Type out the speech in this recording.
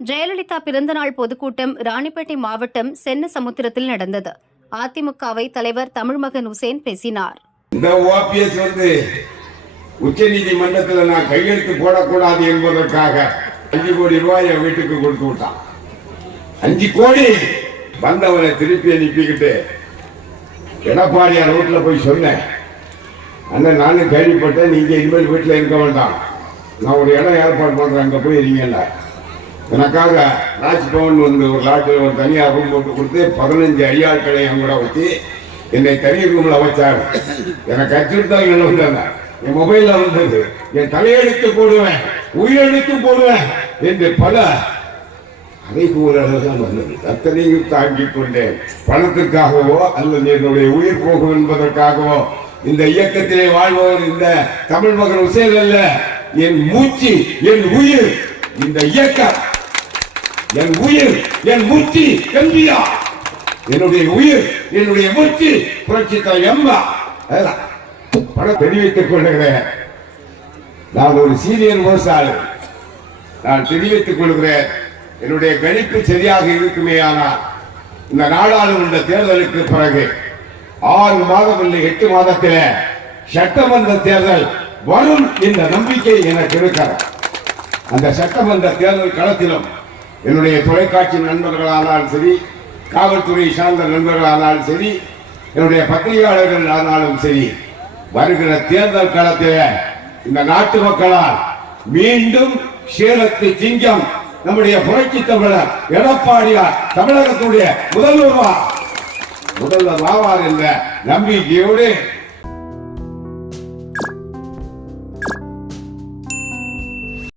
ஜெயலலிதா பிறந்தநாள் பொதுக்கூட்டம் ராணிப்பேட்டை மாவட்டம் சென்னசமுத்திரத்தில் நடந்தது. அதிமுகவை தலைவர் தமிழ்மகன் உசேன் பேசினார். இந்த ஓபிஎஸ் வந்து உச்ச நீதிமன்றத்தில் நான் கையெழுத்து போடக்கூடாது என்பதற்காக அஞ்சு கோடி ரூபாய் என் வீட்டுக்கு கொடுத்து விட்டான். அஞ்சு கோடி வந்தவனை திருப்பி அனுப்பிக்கிட்டு எடப்பாடியார் வீட்டில் போய் சொன்னேன். அண்ணன் நானும் கேள்விப்பட்டேன் நீங்க இனிமேல் வீட்டில் இருக்க வேண்டாம். நான் ஒரு இடம் ஏற்பாடு பண்றேன் அங்கே போய் இருங்கல்ல எனக்காக ராஜ்பவன் வந்து ஒரு லாட்ஜில் ஒரு தனியார் ரூம் போட்டு கொடுத்து பதினஞ்சு அடியாட்களை என் கூட வச்சு என்னை தனி ரூமில் வச்சார் எனக்கு அச்சுறுத்தல் என்ன வந்தாங்க என் மொபைலில் வந்தது. என் தலையெழுத்து போடுவேன். உயிரெழுத்து போடுவேன் என்று பல அறைகூறல்கள் வந்தது. அத்தனையும் தாங்கி கொண்டேன். பணத்திற்காகவோ அல்லது என்னுடைய உயிர் போகும் என்பதற்காகவோ இந்த இயக்கத்திலே வாழ்பவர் இந்த தமிழ் மகன் உசேல் அல்ல. என் மூச்சு என் உயிர் இந்த இயக்கம். என் உயிர் என் மூச்சு எம்பியா என்னுடைய உயிர் என்னுடைய மூச்சு புரட்சி தலைவர் எம்பா. படம் பணம் தெரிவித்துக் கொள்ளுகிறேன். நான் ஒரு சீனியர் விவசாயி. நான் தெரிவித்துக் கொள்கிறேன் என்னுடைய கணிப்பு சரியாக இருக்குமே ஆனால் இந்த நாடாளுமன்ற தேர்தலுக்கு பிறகு ஆறு மாதம் இல்லை எட்டு மாதத்தில் சட்டமன்ற தேர்தல் வரும் என்ற நம்பிக்கை எனக்கு இருக்கிறது. அந்த சட்டமன்ற தேர்தல் களத்திலும் என்னுடைய தொலைக்காட்சி நண்பர்களானாலும் சரி காவல்துறை சார்ந்த நண்பர்களானாலும் சரி என்னுடைய பத்திரிகையாளர்கள் ஆனாலும் சரி வருகிற தேர்தல் காலத்தில் இந்த நாட்டு மக்களால் மீண்டும் சேலத்து சிங்கம் நம்முடைய புரட்சி தமிழர் எடப்பாடியார் தமிழகத்துடைய முதல்வர்வா முதல்வர் ஆவார் என்ற நம்பிக்கையோடு